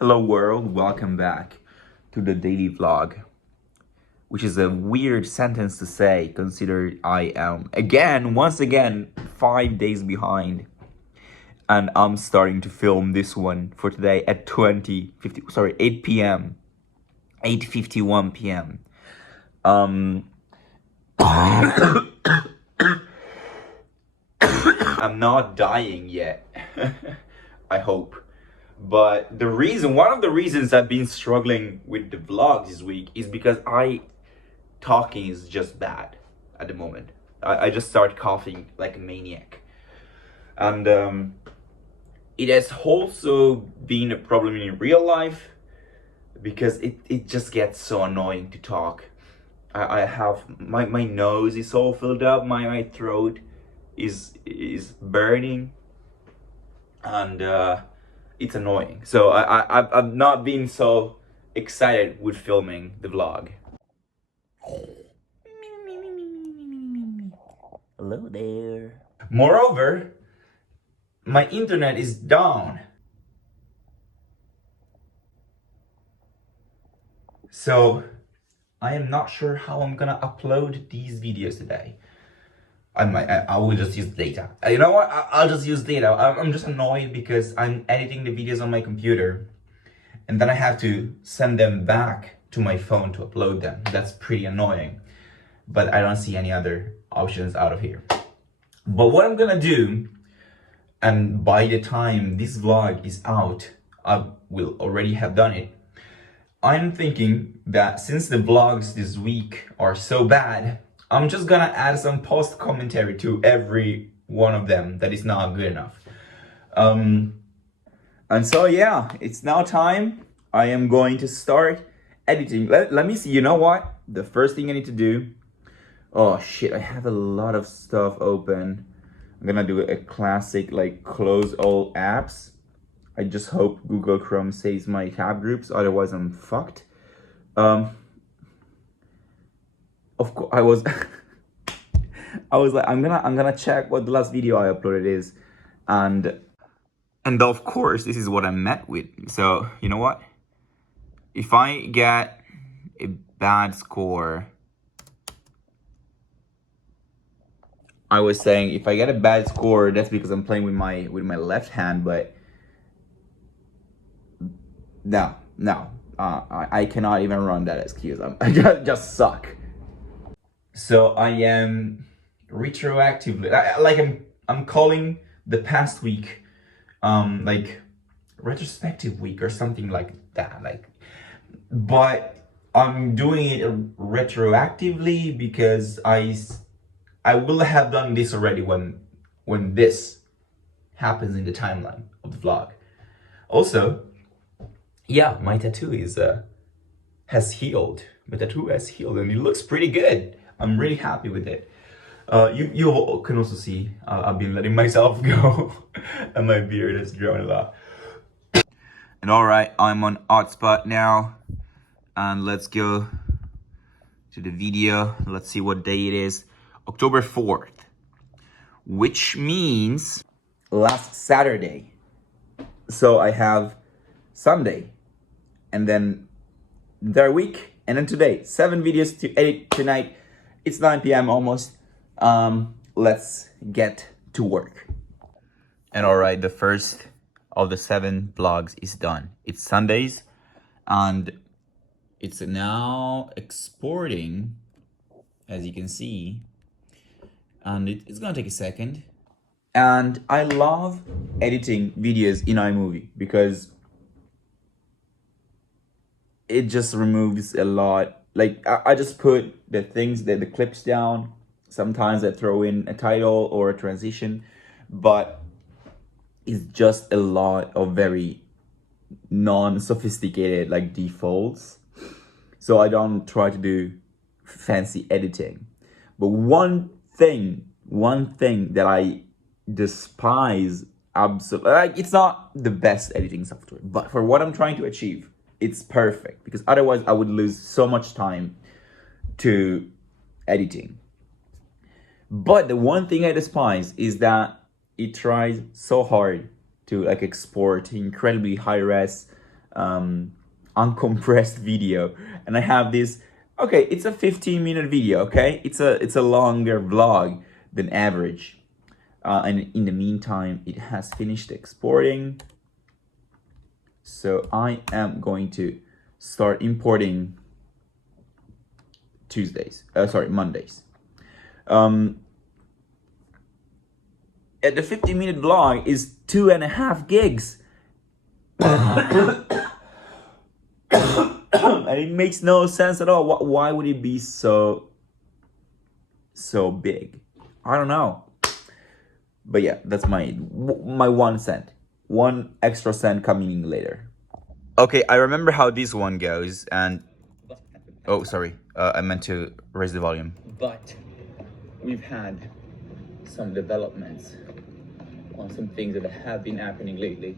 Hello world, welcome back to the daily vlog, which is a weird sentence to say considering I am once again 5 days behind, and I'm starting to film this one for today at 8 p.m. 8:51 p.m. I'm not dying yet. I hope. But one of the reasons I've been struggling with the vlogs this week is because talking is just bad at the moment. I just start coughing like a maniac. And it has also been a problem in real life because it just gets so annoying to talk. I have my nose is all filled up, my throat is burning, and it's annoying. So I've not been so excited with filming the vlog. Hello there. Moreover, my internet is down. So I am not sure how I'm gonna upload these videos today. I will just use data. You know what? I'll just use data. I'm just annoyed because I'm editing the videos on my computer and then I have to send them back to my phone to upload them. That's pretty annoying. But I don't see any other options out of here. But what I'm gonna do, and by the time this vlog is out, I will already have done it. I'm thinking that since the vlogs this week are so bad, I'm just gonna add some post commentary to every one of them that is not good enough. And so yeah, it's now time. I am going to start editing. Let me see, you know what? The first thing I need to do, oh shit, I have a lot of stuff open. I'm gonna do a classic like close all apps. I just hope Google Chrome saves my tab groups, otherwise I'm fucked. Of course, I was like, I'm gonna check what the last video I uploaded is, and of course, this is what I met with. So you know what? If I get a bad score, I was saying if I get a bad score, that's because I'm playing with my left hand, but. No, I cannot even run that excuse. I just suck. So I am retroactively, I'm calling the past week, like retrospective week or something like that. But I'm doing it retroactively because I will have done this already when this happens in the timeline of the vlog. Also, yeah, my tattoo has healed. My tattoo has healed and it looks pretty good. I'm really happy with it. You can also see I've been letting myself go and my beard has grown a lot. And alright, I'm on hotspot now. And let's go to the video. Let's see what day it is. October 4th. Which means last Saturday. So I have Sunday. And then their week, and then today, 7 videos to edit tonight. It's 9 p.m. almost. Let's get to work. And alright, the first of the 7 vlogs is done. It's Sundays, and it's now exporting, as you can see, and it's gonna take a second. And I love editing videos in iMovie because it just removes a lot. Like I just put the clips down. Sometimes I throw in a title or a transition, but it's just a lot of very non-sophisticated like defaults. So I don't try to do fancy editing. But one thing that I despise absolutely, like, it's not the best editing software, but for what I'm trying to achieve, it's perfect, because otherwise I would lose so much time to editing. But the one thing I despise is that it tries so hard to like export incredibly high res uncompressed video, and I have this. Okay, it's a 15-minute video. Okay, it's a longer vlog than average, and in the meantime, it has finished exporting. So I am going to start importing Mondays. At the 15-minute vlog is 2.5 gigs. And it makes no sense at all. Why would it be so big? I don't know. But yeah, that's my 1 cent. 1 extra cent coming in later. Okay, I remember how this one goes, and oh, sorry, I meant to raise the volume. But we've had some developments on some things that have been happening lately.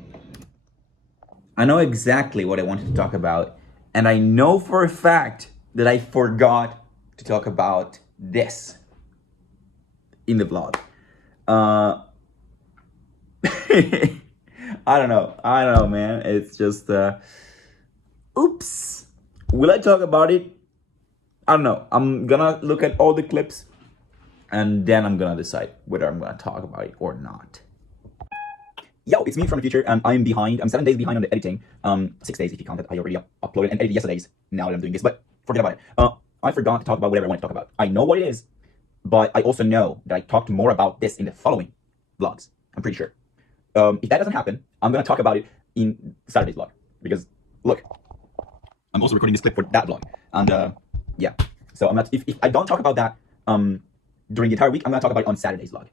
I know exactly what I wanted to talk about, and I know for a fact that I forgot to talk about this in the vlog. I don't know, man. It's just, oops. Will I talk about it? I don't know. I'm gonna look at all the clips, and then I'm gonna decide whether I'm gonna talk about it or not. Yo, it's me from the future, and I'm behind. I'm 7 days behind on the editing. 6 days if you count that I already uploaded and edited yesterday's. Now that I'm doing this, but forget about it. I forgot to talk about whatever I want to talk about. I know what it is, but I also know that I talked more about this in the following vlogs. I'm pretty sure. If that doesn't happen, I'm gonna talk about it in Saturday's vlog, because look, I'm also recording this clip for that vlog, and yeah. So I'm not. If I don't talk about that during the entire week, I'm gonna talk about it on Saturday's vlog.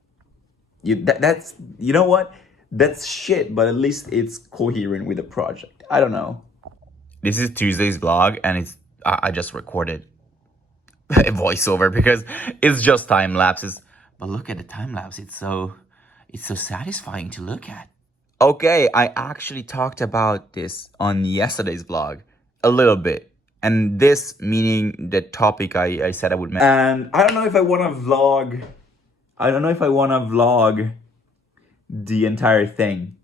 That's you know what? That's shit, but at least it's coherent with the project. I don't know. This is Tuesday's vlog, and I just recorded a voiceover because it's just time lapses. But look at the time lapse. It's so satisfying to look at. Okay, I actually talked about this on yesterday's vlog a little bit. And this meaning the topic I said I would mention. And I don't know if I want to vlog. The entire thing.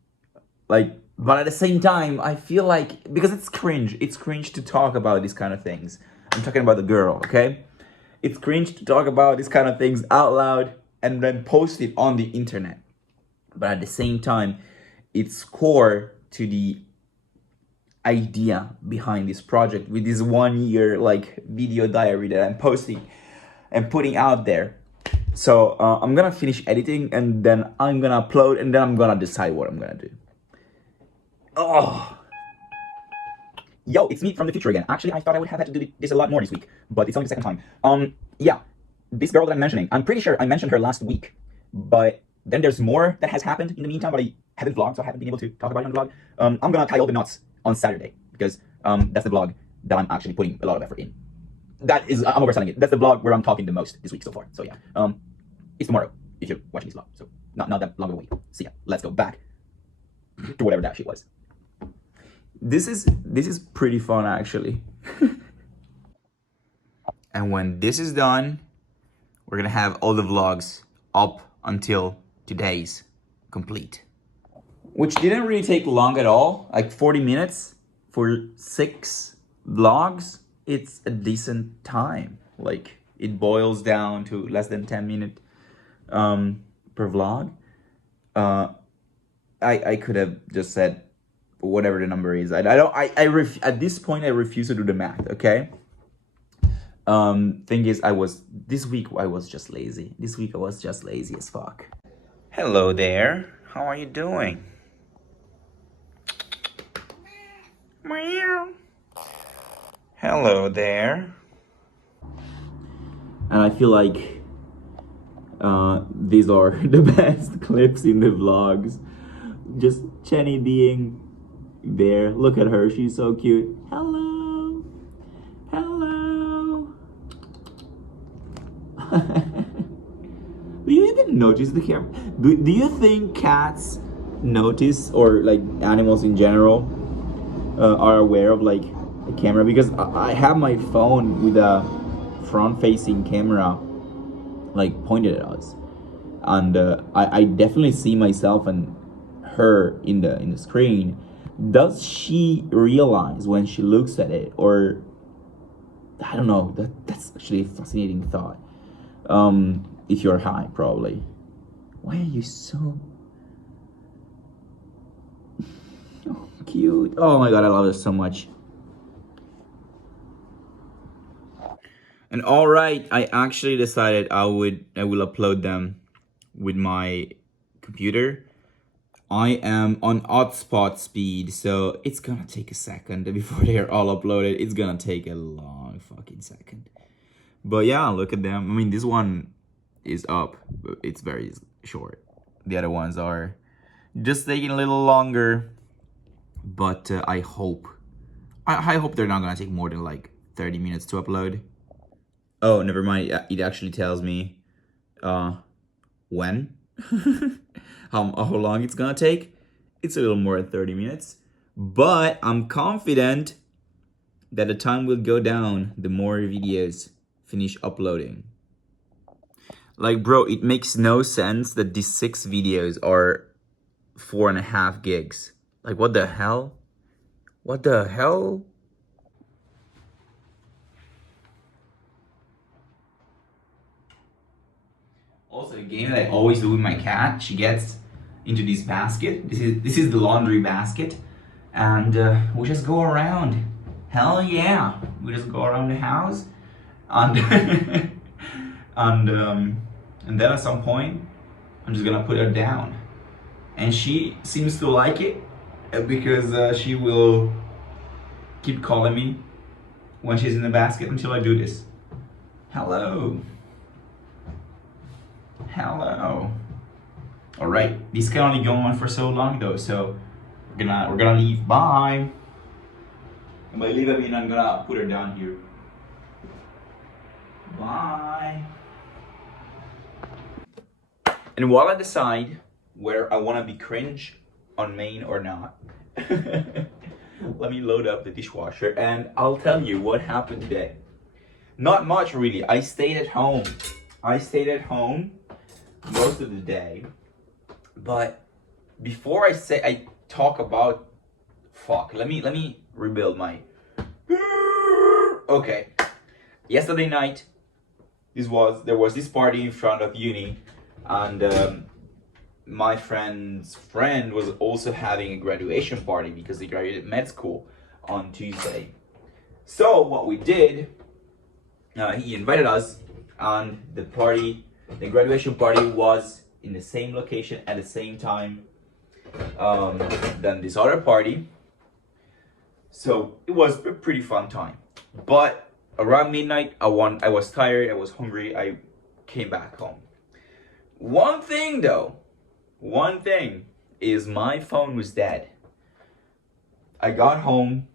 But at the same time, I feel like, because it's cringe to talk about these kind of things. I'm talking about the girl, okay? It's cringe to talk about these kind of things out loud and then post it on the internet. But at the same time, it's core to the idea behind this project with this 1 year video diary that I'm posting and putting out there. So I'm gonna finish editing, and then I'm gonna upload, and then I'm gonna decide what I'm gonna do. Oh, yo, it's me from the future again. Actually, I thought I would have had to do this a lot more this week, but it's only the second time. Yeah, this girl that I'm mentioning, I'm pretty sure I mentioned her last week, but then there's more that has happened in the meantime, but I haven't vlogged, so I haven't been able to talk about it on the vlog. I'm gonna tie all the knots on Saturday, because that's the vlog that I'm actually putting a lot of effort in. I'm overselling it. That's the vlog where I'm talking the most this week so far. So yeah, it's tomorrow if you're watching this vlog. So not that long of a wait. So yeah, let's go back to whatever that shit was. This is pretty fun actually. And when this is done, we're gonna have all the vlogs up until today's complete. Which didn't really take long at all, like 40 minutes for 6 vlogs. It's a decent time. It boils down to less than 10 minutes per vlog. I could have just said whatever the number is. At this point I refuse to do the math, okay? Thing is, this week I was just lazy. This week I was just lazy as fuck. Hello there. How are you doing? Meow. Hello there. And I feel like these are the best clips in the vlogs. Just Jenny being there. Look at her, she's so cute. Hello. Hello. Do you even notice the camera? Do you think cats notice, or animals in general, are aware of the camera? Because I have my phone with a front-facing camera pointed at us, and I definitely see myself and her in the screen, Does she realize when she looks at it, or I don't know. That's actually a fascinating thought. If you're high, probably. Why are you so cute? Oh my god, I love this so much. And all right, I actually decided I will upload them with my computer. I am on hotspot speed, so it's gonna take a second before they're all uploaded. It's gonna take a long fucking second. But yeah, look at them. I mean, this one is up, but it's very short. The other ones are just taking a little longer. But I hope they're not gonna take more than like 30 minutes to upload. Oh, never mind. It actually tells me when how long it's gonna take. It's a little more than 30 minutes, but I'm confident that the time will go down the more videos finish uploading. Like, bro, it makes no sense that these 6 videos are 4.5 gigs. Like, what the hell? What the hell? Also, a game that I always do with my cat, she gets into this basket. This is the laundry basket, and we just go around. Hell yeah, we just go around the house, and and then at some point, I'm just gonna put her down, and she seems to like it because she will keep calling me when she's in the basket until I do this. Hello. Hello. All right, this can only go on for so long though, so we're gonna leave. Bye. And by leave, I mean I'm gonna put her down here. Bye. And while I decide whether I want to be cringe on main or not, let me load up the dishwasher and I'll tell you what happened today. Not much really. I stayed at home most of the day. But before I talk about let me rebuild my okay. Yesterday night there was this party in front of uni, and my friend's friend was also having a graduation party because they graduated med school on Tuesday. So what we did, he invited us, and the graduation party was in the same location at the same time than this other party. So it was a pretty fun time. But around midnight, I was tired, I was hungry, I came back home. One thing is my phone was dead. I got home,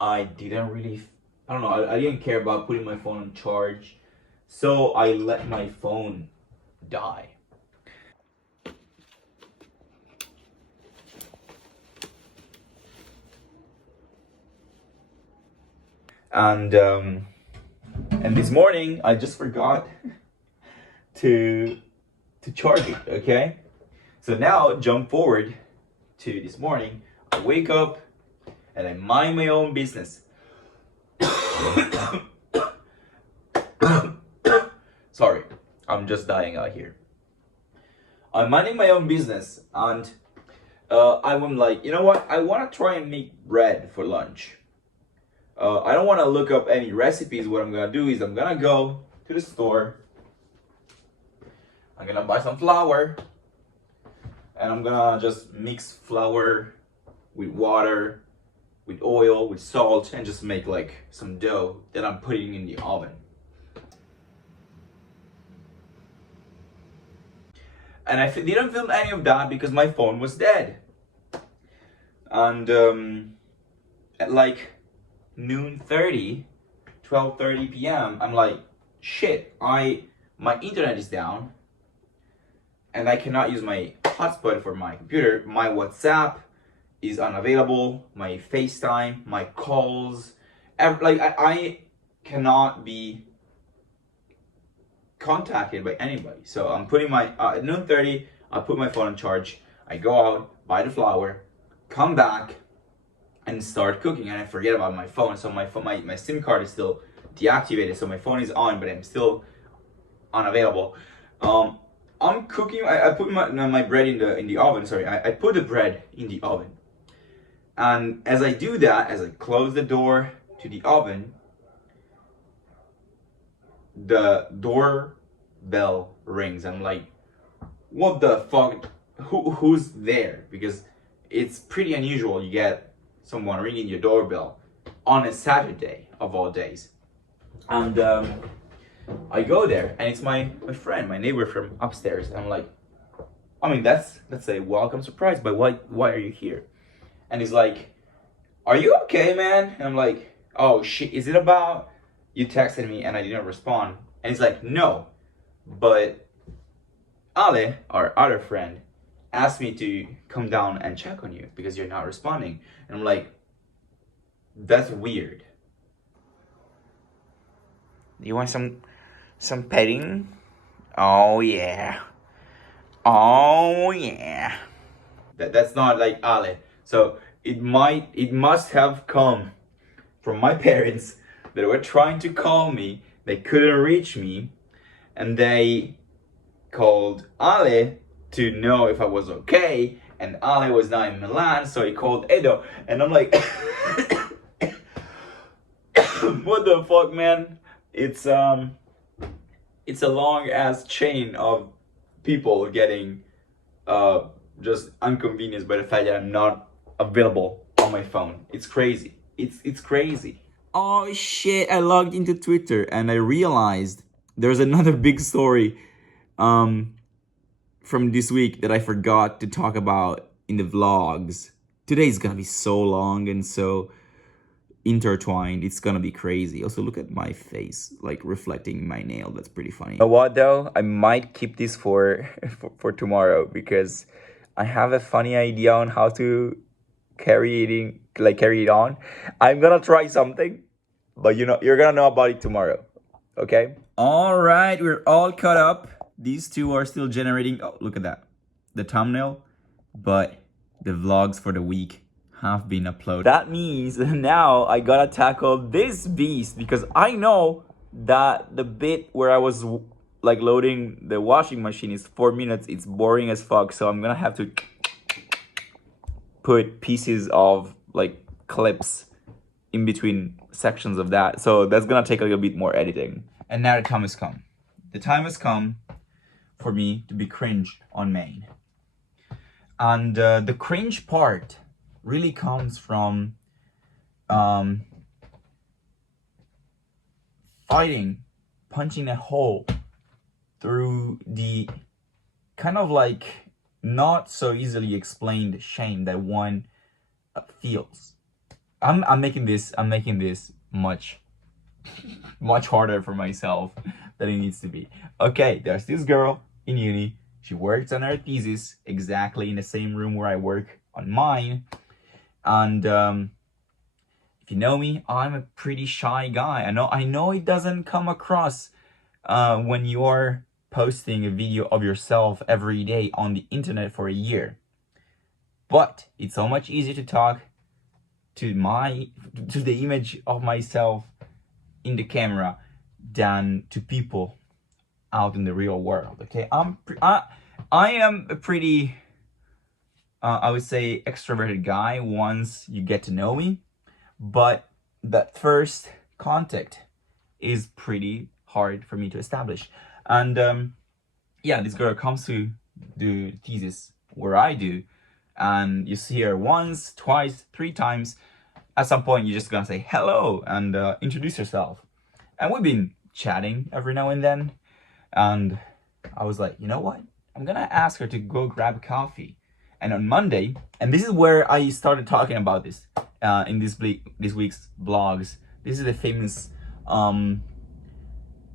I don't know, I didn't care about putting my phone on charge, so I let my phone die. And this morning I just forgot to charge it, okay? So now jump forward to this morning. I wake up and I mind my own business. Sorry, I'm just dying out here. I'm minding my own business, and I'm like, you know what? I want to try and make bread for lunch. I don't want to look up any recipes. What I'm gonna do is I'm gonna go to the store. I'm gonna buy some flour, and I'm gonna just mix flour with water, with oil, with salt, and just make like some dough that I'm putting in the oven. And I didn't film any of that because my phone was dead. And at like 12:30 p.m., I'm like, shit, my internet is down, and I cannot use my hotspot for my computer. My WhatsApp is unavailable, my FaceTime, my calls, I cannot be contacted by anybody. So I'm putting at 12:30, I put my phone on charge, I go out, buy the flour, come back and start cooking, and I forget about my phone. So my SIM card is still deactivated, so my phone is on, but I'm still unavailable. I'm cooking. I put my bread in the oven. Sorry, I put the bread in the oven, and as I do that, as I close the door to the oven, the doorbell rings. I'm like, what the fuck? Who's there? Because it's pretty unusual you get someone ringing your doorbell on a Saturday of all days. And I go there, and it's my friend, my neighbor from upstairs. And I'm like, I mean, that's a welcome surprise, but why are you here? And he's like, are you okay, man? And I'm like, oh shit, is it about you texted me and I didn't respond? And he's like, no, but Ale, our other friend, asked me to come down and check on you because you're not responding. And I'm like, that's weird. You want some petting? Oh yeah. Oh yeah. That's not like Ale. So it must have come from my parents that were trying to call me. They couldn't reach me, and they called Ale to know if I was okay. And Ale was not in Milan, so he called Edo. And I'm like, what the fuck, man? It's a long ass chain of people getting just inconvenienced by the fact that I'm not available on my phone. It's crazy. It's crazy. Oh shit, I logged into Twitter and I realized there's another big story from this week that I forgot to talk about in the vlogs. Today's gonna be so long and so intertwined. It's gonna be crazy. Also, look at my face, like reflecting my nail. That's pretty funny. You know what though? I might keep this for tomorrow because I have a funny idea on how to carry it on. I'm gonna try something, but you're gonna know about it tomorrow. Okay? All right, we're all caught up. These two are still generating. Oh, look at that. The thumbnail, but the vlogs for the week have been uploaded. That means now I gotta tackle this beast because I know that the bit where I was like loading the washing machine is 4 minutes. It's boring as fuck, so I'm gonna have to put pieces of like clips in between sections of that. So that's gonna take a little bit more editing. And now the time has come. The time has come for me to be cringe on main. And the cringe part really comes from punching a hole through the kind of like not so easily explained shame that one feels. I'm making this much harder for myself than it needs to be. Okay, there's this girl in uni. She works on her thesis exactly in the same room where I work on mine. And if you know me, I'm a pretty shy guy. I know it doesn't come across when you're posting a video of yourself every day on the internet for a year. But it's so much easier to talk to the image of myself in the camera than to people out in the real world. Okay, I am a pretty I would say extroverted guy once you get to know me, but that first contact is pretty hard for me to establish. And yeah, this girl comes to do thesis where I do, and you see her once, twice, 3 times. At some point, you're just gonna say hello and introduce yourself. And we've been chatting every now and then. And I was like, you know what? I'm gonna ask her to go grab coffee. And on Monday, and this is where I started talking about this in this week's vlogs. This is the famous,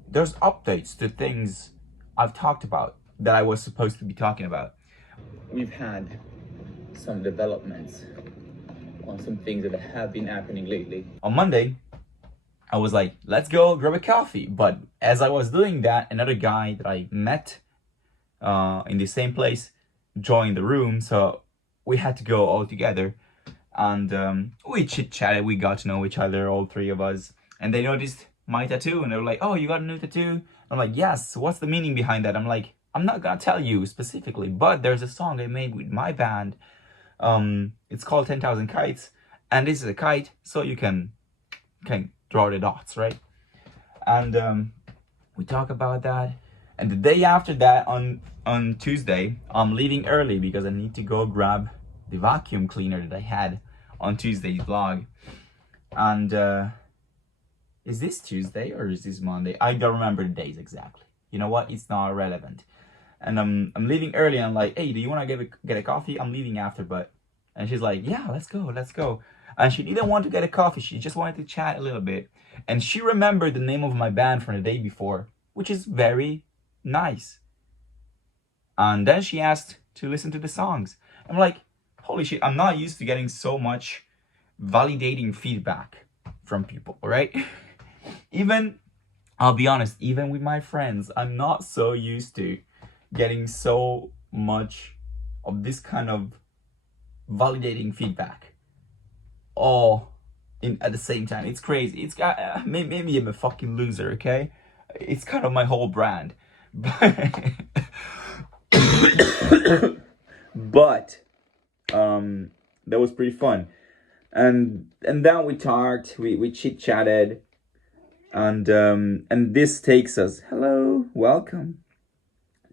there's updates to things I've talked about that I was supposed to be talking about. We've had some developments on some things that have been happening lately. On Monday, I was like, let's go grab a coffee. But as I was doing that, another guy that I met in the same place joined the room. So we had to go all together. and we chit chatted. We got to know each other, all three of us, and they noticed my tattoo, and they were like, "Oh, you got a new tattoo?" I'm like, "Yes." What's the meaning behind that? I'm like, "I'm not gonna tell you specifically, but there's a song I made with my band. It's called 10,000 Kites, and this is a kite, so you can draw the dots, right?" And we talk about that. And the day after that, on Tuesday, I'm leaving early because I need to go grab the vacuum cleaner that I had on Tuesday's vlog. And is this Tuesday or is this Monday? I don't remember the days exactly. You know what? It's not relevant. And I'm leaving early. And I'm like, "Hey, do you want to get a coffee? I'm leaving after, but..." And she's like, "Yeah, let's go, let's go." And she didn't want to get a coffee. She just wanted to chat a little bit. And she remembered the name of my band from the day before, which is very nice. And then she asked to listen to the songs. I'm like, holy shit, I'm not used to getting so much validating feedback from people, right? Even, I'll be honest, even with my friends, I'm not so used to getting so much of this kind of validating feedback all in at the same time. It's crazy. It's got maybe I'm a fucking loser, okay? It's kind of my whole brand. But that was pretty fun. And then we talked, we chit chatted, and this takes us, hello, welcome.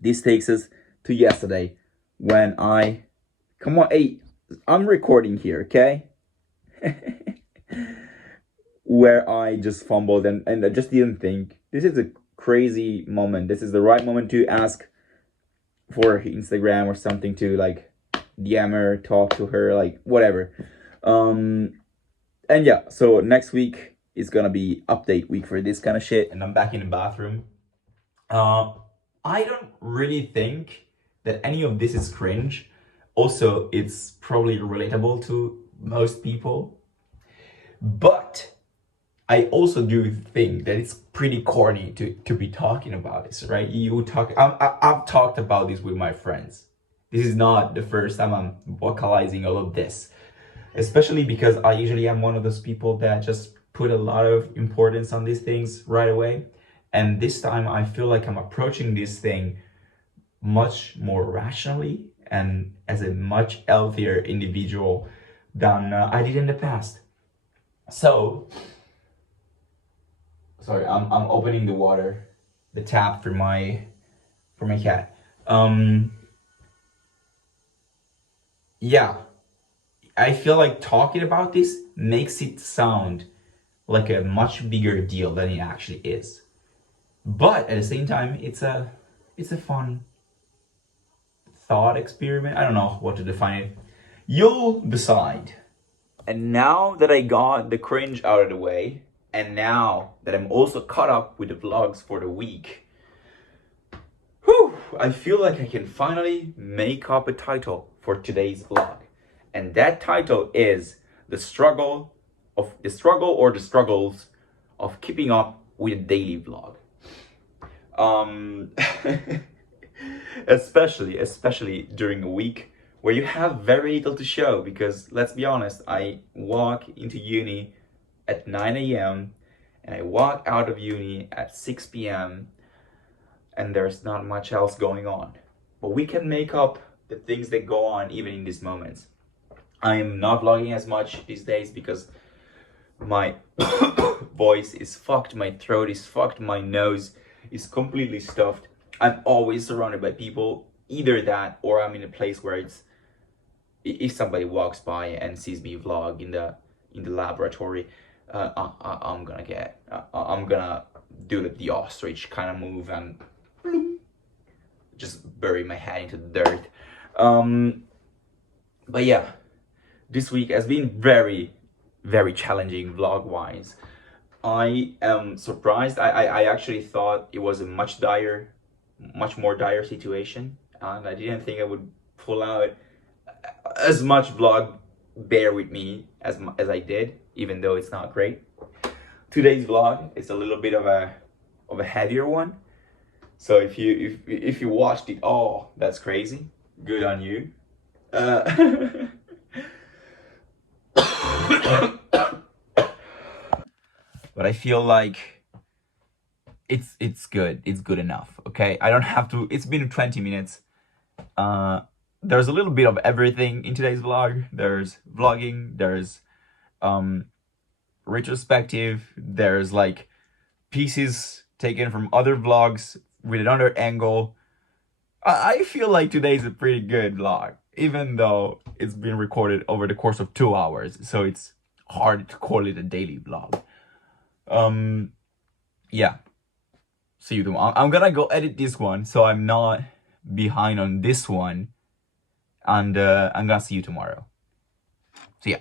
This takes us to yesterday when come on, hey, I'm recording here, okay? Where I just fumbled and I just didn't think. This is a crazy moment. This is the right moment to ask for Instagram or something, to like DM her, talk to her, like whatever. And yeah, so next week is gonna be update week for this kind of shit, and I'm back in the bathroom. I don't really think that any of this is cringe. Also, it's probably relatable to most people. But I also do think that it's pretty corny to be talking about this, right? I've talked about this with my friends. This is not the first time I'm vocalizing all of this, especially because I usually am one of those people that just put a lot of importance on these things right away. And this time I feel like I'm approaching this thing much more rationally and as a much healthier individual than I did in the past. So, sorry, I'm opening the water, the tap for my cat. Yeah, I feel like talking about this makes it sound like a much bigger deal than it actually is. But at the same time, it's a fun thought experiment. I don't know what to define it. You'll decide. And now that I got the cringe out of the way, and now that I'm also caught up with the vlogs for the week, I feel like I can finally make up a title for today's vlog. And that title is the struggle or the struggles of keeping up with a daily vlog. Especially during a week where you have very little to show, because let's be honest, I walk into uni at 9 a.m. and I walk out of uni at 6 p.m. and there's not much else going on. But we can make up the things that go on even in these moments. I'm not vlogging as much these days because my voice is fucked, my throat is fucked, my nose is completely stuffed. I'm always surrounded by people, either that or I'm in a place where it's, if somebody walks by and sees me vlog in the laboratory, I'm gonna do the ostrich kind of move and just bury my head into the dirt. But yeah, this week has been very, very challenging vlog wise. I am surprised. I actually thought it was a much more dire situation, and I didn't think I would pull out as much vlog. Bear with me as I did, even though it's not great. Today's vlog is a little bit of a heavier one. So if you watched it all, that's crazy. Good on you. but I feel like it's good. It's good enough. Okay, I don't have to. It's been 20 minutes. There's a little bit of everything in today's vlog. There's vlogging. There's retrospective. There's like pieces taken from other vlogs with another angle. I feel like today's a pretty good vlog, even though it's been recorded over the course of 2 hours, so it's hard to call it a daily vlog. Yeah. See you tomorrow. I'm gonna go edit this one so I'm not behind on this one, and I'm gonna see you tomorrow. See ya.